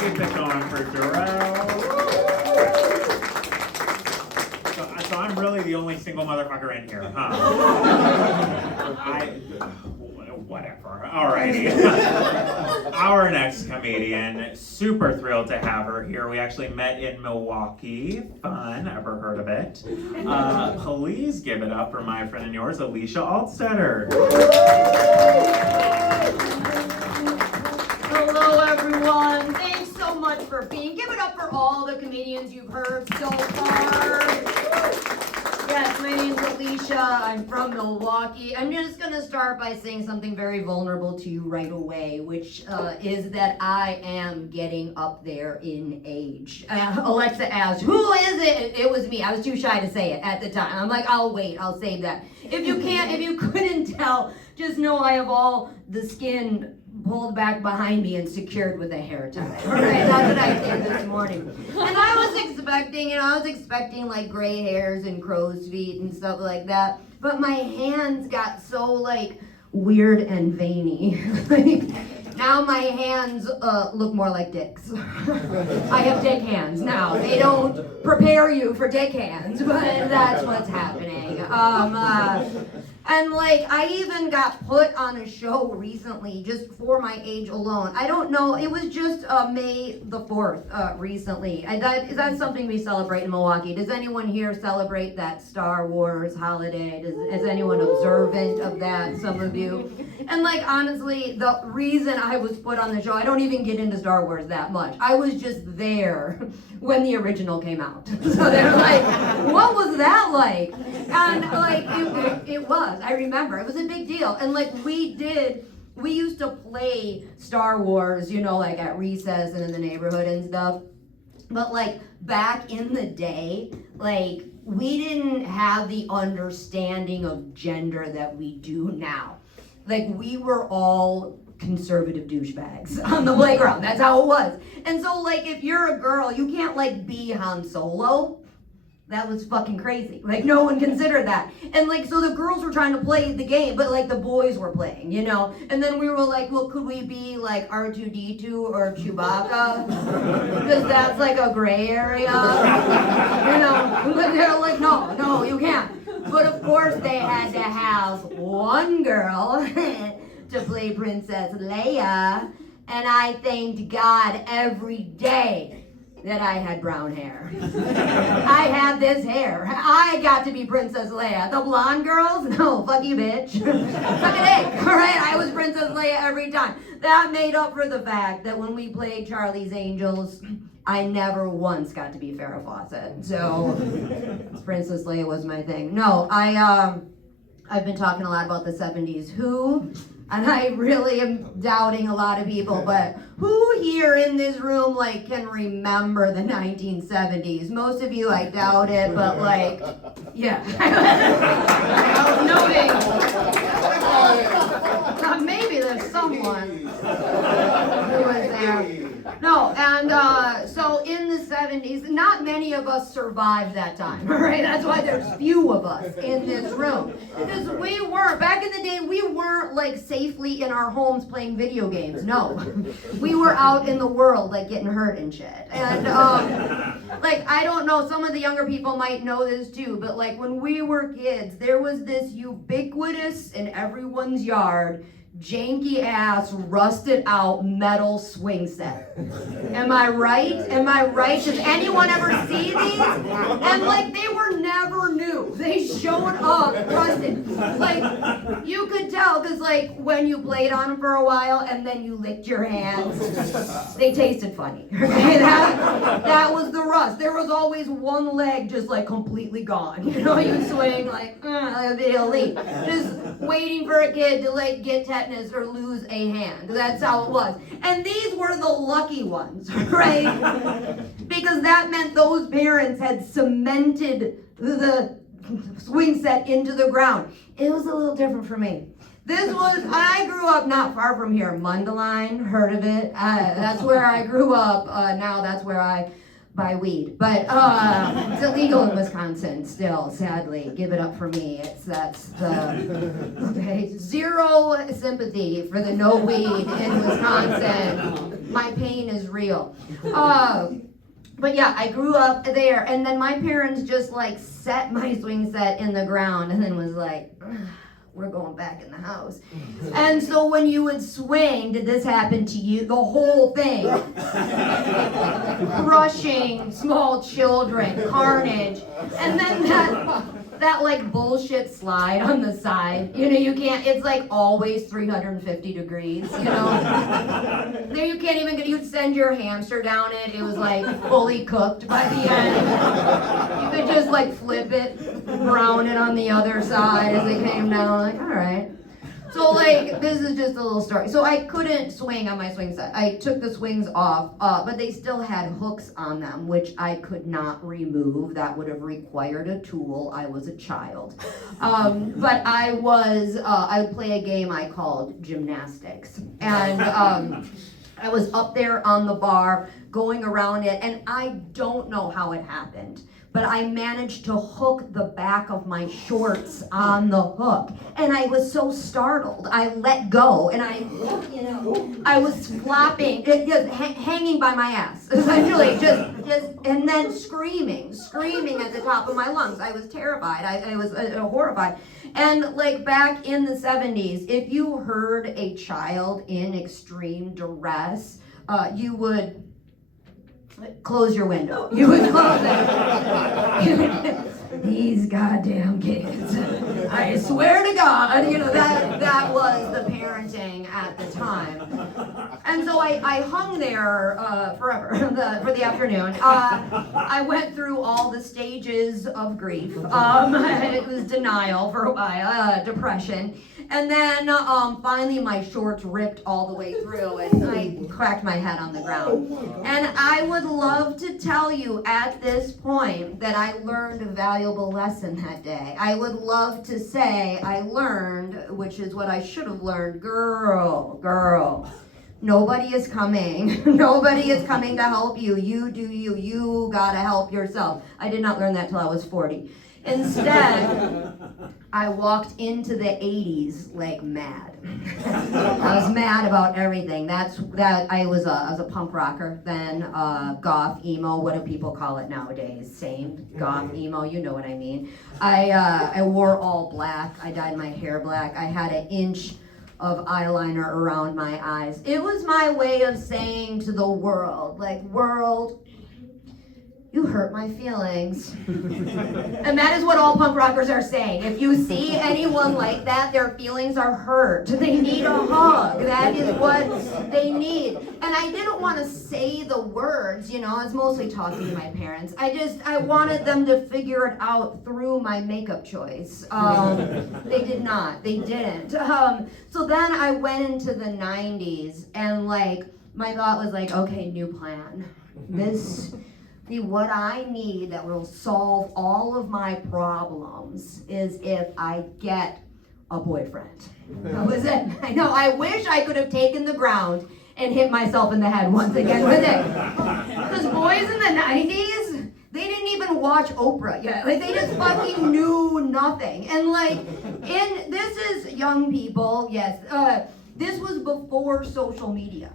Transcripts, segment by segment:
Keep it going for Jarrell. So I'm really the only single motherfucker in here, huh? Whatever. Alrighty. Our next comedian, super thrilled to have her here. We actually met in Milwaukee. Fun. Ever heard of it? Please give it up for my friend and yours, Alecia Altstaetter. Hello, everyone. Thanks so much for being. Give it up for all the comedians you've heard so far. Yes, my name's Alecia. I'm from Milwaukee. I'm just going to start by saying something very vulnerable to you right away, which is that I am getting up there in age. Alexa asked, who is it? It was me. I was too shy to say it at the time. I'm like, I'll wait. I'll save that. If you couldn't tell, just know I have all the skin pulled back behind me and secured with a hair tie. All right, that's what I did this morning. And I was expecting like gray hairs and crow's feet and stuff like that. But my hands got so like weird and veiny. Now my hands look more like dicks. I have dick hands now. They don't prepare you for dick hands, but that's what's happening. And like, I even got put on a show recently just for my age alone. I don't know, it was just May the 4th recently. Is that something we celebrate in Milwaukee? Does anyone here celebrate that Star Wars holiday? Is anyone observant of that, some of you? And like, honestly, the reason I was put on the show, I don't even get into Star Wars that much. I was just there when the original came out. So they're like, what was that like? And like, it was. I remember. It was a big deal. And like we used to play Star Wars, you know, like at recess and in the neighborhood and stuff. But like back in the day, like we didn't have the understanding of gender that we do now. Like we were all conservative douchebags on the playground. That's how it was. And so like if you're a girl, you can't like be Han Solo. That was fucking crazy. Like, no one considered that. And, like, so the girls were trying to play the game, but, like, the boys were playing, you know? And then we were like, well, could we be, like, R2-D2 or Chewbacca? Because that's, like, a gray area. You know? But they're like, no, you can't. But, of course, they had to have one girl to play Princess Leia. And I thanked God every day that I had brown hair. I had this hair. I got to be Princess Leia. The blonde girls? No, fuck you, bitch. Suck a dick, all right? I was Princess Leia every time. That made up for the fact that when we played Charlie's Angels, I never once got to be Farrah Fawcett. So, Princess Leia was my thing. No, I've been talking a lot about the 70s. Who? And I really am doubting a lot of people, but who here in this room like can remember the 1970s? Most of you, I doubt it, but like, yeah. I was noting. Maybe there's someone who was there. No, and so in the 70s, not many of us survived that time, right? That's why there's few of us in this room. Because we weren't, back in the day, we weren't like safely in our homes playing video games, no. We were out in the world like getting hurt and shit. And like, I don't know, some of the younger people might know this too, but like when we were kids, there was this ubiquitous in everyone's yard, janky ass, rusted out metal swing set. Am I right? Am I right? Does anyone ever see these? And like they were never new. They showed up rusted. Like you could tell because like when you played on them for a while and then you licked your hands, they tasted funny. Okay? That was the rust. There was always one leg just like completely gone. You know, you swing like it'll leave. Just waiting for a kid to like get tetanus or lose a hand. That's how it was. And these were the lucky ones, right? Because that meant those parents had cemented the swing set into the ground. It was a little different for me. I grew up not far from here, Mundelein, heard of it? That's where I grew up. Now that's where I buy weed. But it's illegal in Wisconsin still, sadly. Give it up for me. Okay. Zero sympathy for the no weed in Wisconsin. My pain is real. But yeah, I grew up there, and then my parents just like set my swing set in the ground and then was like, we're going back in the house. And so when you would swing, did this happen to you? The whole thing. Crushing small children, carnage. And then that like bullshit slide on the side. You know, you can't, it's like always 350 degrees, you know? There you can't even get, you'd send your hamster down it. It was like fully cooked by the end. You could just like flip it, brown it on the other side as it came down. Like, all right. So like, this is just a little story. So I couldn't swing on my swing set. I took the swings off, but they still had hooks on them, which I could not remove. That would have required a tool. I was a child. But I would play a game I called gymnastics. And I was up there on the bar, going around it, and I don't know how it happened, but I managed to hook the back of my shorts on the hook. And I was so startled. I let go, and I was flopping, just hanging by my ass, essentially, just, and then screaming at the top of my lungs. I was terrified. I was horrified. And like back in the 70s, if you heard a child in extreme duress, you would close your window. You would close it. These goddamn kids. I swear to God, that was the parenting at the time. And so I hung there forever for the afternoon. I went through all the stages of grief. It was denial for a while, depression. And then finally my shorts ripped all the way through and I cracked my head on the ground. And I would love to tell you at this point that I learned a valuable lesson that day. I would love to say I learned, which is what I should have learned, girl, nobody is coming. Nobody is coming to help you. You do you. You gotta help yourself. I did not learn that till I was 40. Instead, I walked into the 80s like mad. I was mad about everything. I was a punk rocker then, goth, emo, what do people call it nowadays? Same, goth, emo, you know what I mean. I wore all black. I dyed my hair black. I had an inch of eyeliner around my eyes. It was my way of saying to the world, like, world, you hurt my feelings. And that is what all punk rockers are saying. If you see anyone like that, their feelings are hurt. They need a hug. That is what they need. And I didn't want to say the words, I was mostly talking to my parents. I wanted them to figure it out through my makeup choice. They did not. They didn't. So then I went into the 90s and my thought was okay, new plan. What I need that will solve all of my problems is if I get a boyfriend. That was it. I know, I wish I could have taken the ground and hit myself in the head once again with it. Because boys in the 90s, they didn't even watch Oprah yet. They just fucking knew nothing. And this is young people, yes. This was before social media.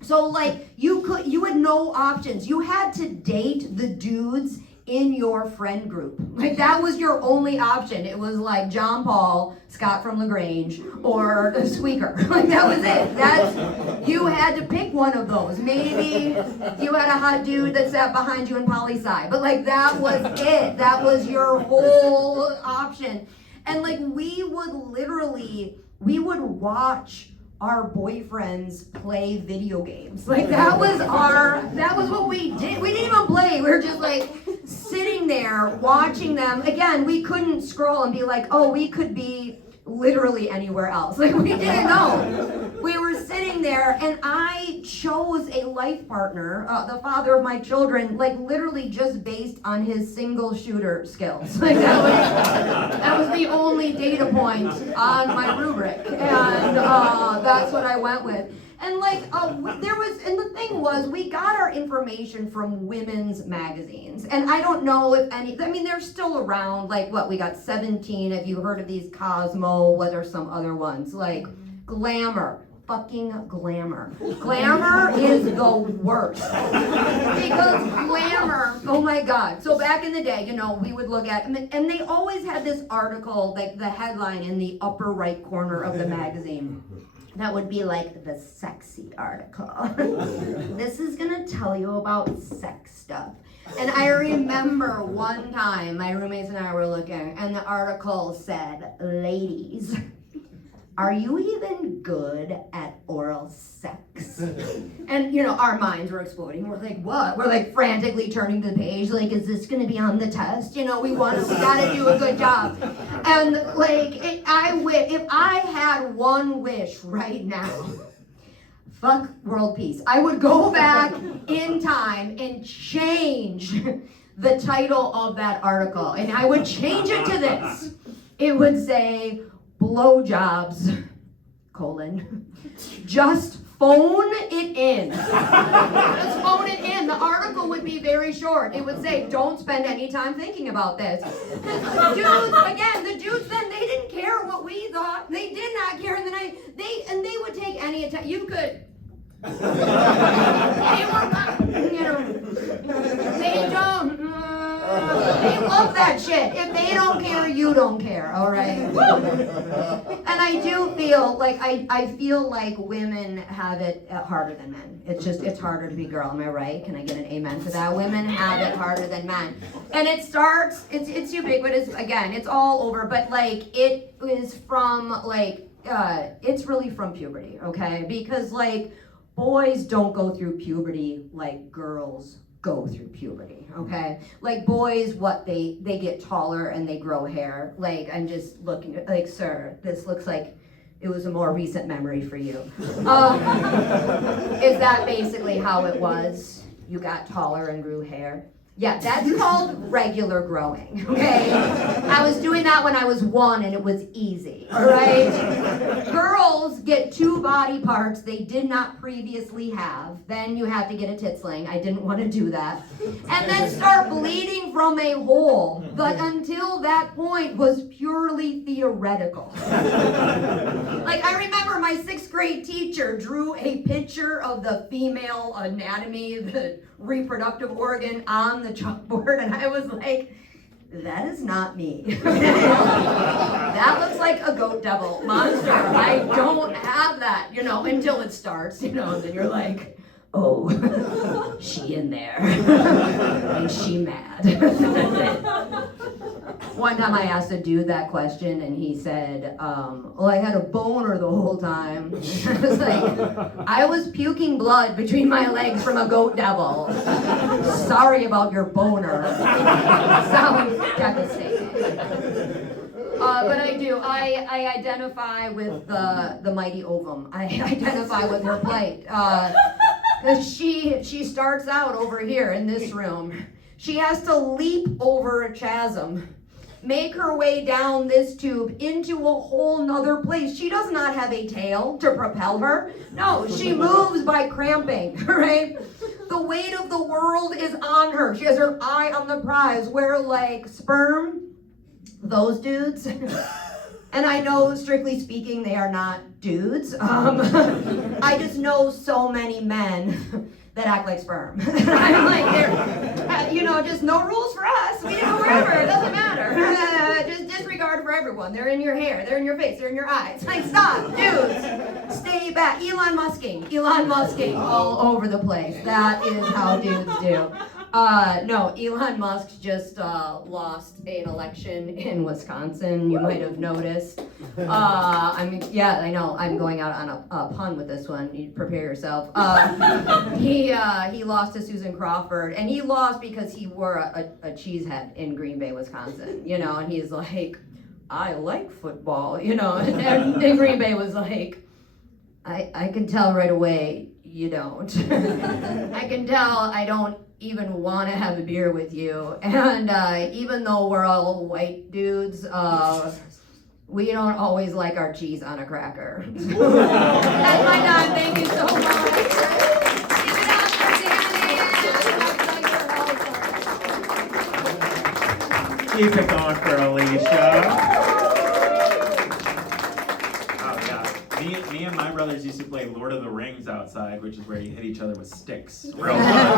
So you had no options. You had to date the dudes in your friend group. That was your only option. It was John Paul, Scott from LaGrange, or the Squeaker. That was it. You had to pick one of those. Maybe you had a hot dude that sat behind you in poli-sci, but that was it. That was your whole option. And we would watch our boyfriends play video games. That was what we did. We didn't even play. We were just sitting there watching them. Again, we couldn't scroll and be we could be literally anywhere else. We didn't know. We were sitting there and I chose a life partner, the father of my children, literally just based on his single shooter skills. That was the only data point on my rubric. And that's what I went with. And thing was, we got our information from women's magazines. And I don't know if any, I mean, they're still around. Like, what, we got 17. Have you heard of these? Cosmo? What are some other ones? Like, Glamour. Fucking Glamour. Glamour is the worst. Because Glamour, oh my God. So back in the day, you know, we would look at, and they always had this article, like the headline in the upper right corner of the magazine. That would be like the sexy article. This is gonna tell you about sex stuff. And I remember one time, my roommates and I were looking, and the article said, ladies, are you even good at oral sex? And, you know, our minds were exploding. We're like, what? We're like frantically turning to the page. Like, is this gonna be on the test? You know, we gotta do a good job. And like, if I had one wish right now, fuck world peace, I would go back in time and change the title of that article. And I would change it to this. It would say, blowjobs, just phone it in. Just phone it in. The article would be very short. It would say, don't spend any time thinking about this. The dudes then, they didn't care what we thought. They did not care. And then they would take any attention. You could. They were not, you know, they don't. They love that shit. If they don't care, you don't care, all right? And I do feel like, I feel like women have it harder than men. It's harder to be a girl, am I right? Can I get an amen to that? Women have it harder than men. And it starts, it's ubiquitous, again, it's all over, but like, it is from like, it's really from puberty, okay? Because like, boys don't go through puberty like girls go through puberty, okay? Like boys, they get taller and they grow hair. Like, I'm just looking at, like, sir, this looks like it was a more recent memory for you. Is that basically how it was? You got taller and grew hair? Yeah, that's called regular growing, okay? I was doing that when I was 1 and it was easy, all right? Girls get 2 body parts they did not previously have. Then you have to get a tit sling. I didn't want to do that. And then start bleeding from a hole. But until that point was purely theoretical. Like, I remember my 6th grade teacher drew a picture of the female anatomy, the reproductive organ on the chalkboard, and I was like, that is not me. That looks like a goat devil monster. I don't have that, you know, until it starts, you know, and then you're like, oh, she in there. Is she mad? One time I asked a dude that question and he said, well, I had a boner the whole time. I was like, I was puking blood between my legs from a goat devil. Sorry about your boner. Sounds devastating. But I do. I identify with the mighty ovum. I identify with her plight. Because she starts out over here in this room. She has to leap over a chasm, make her way down this tube into a whole nother place. She does not have a tail to propel her. No, she moves by cramping, right? The weight of the world is on her. She has her eye on the prize, where like sperm, those dudes, and I know, strictly speaking, they are not dudes. I just know so many men that act like sperm. I'm like, they're, you know, just no rules for us. We can go wherever, it doesn't matter. Just disregard for everyone. They're in your hair, they're in your face, they're in your eyes. Like, stop, dudes, stay back. Elon Musking all over the place. That is how dudes do. No, Elon Musk just lost an election in Wisconsin. You might have noticed. I know. I'm going out on a pun with this one. You prepare yourself. He lost to Susan Crawford, and he lost because he wore a cheese head in Green Bay, Wisconsin. You know, and he's like, I like football. You know, and Green Bay was like, I can tell right away you don't. I can tell I don't even want to have a beer with you. And even though we're all white dudes, we don't always like our cheese on a cracker. That's my time. Thank you so much. Give it up. keep it going for Alecia. Oh yeah, me and my brothers used to play Lord of the Rings outside, which is where you hit each other with sticks. Real fun.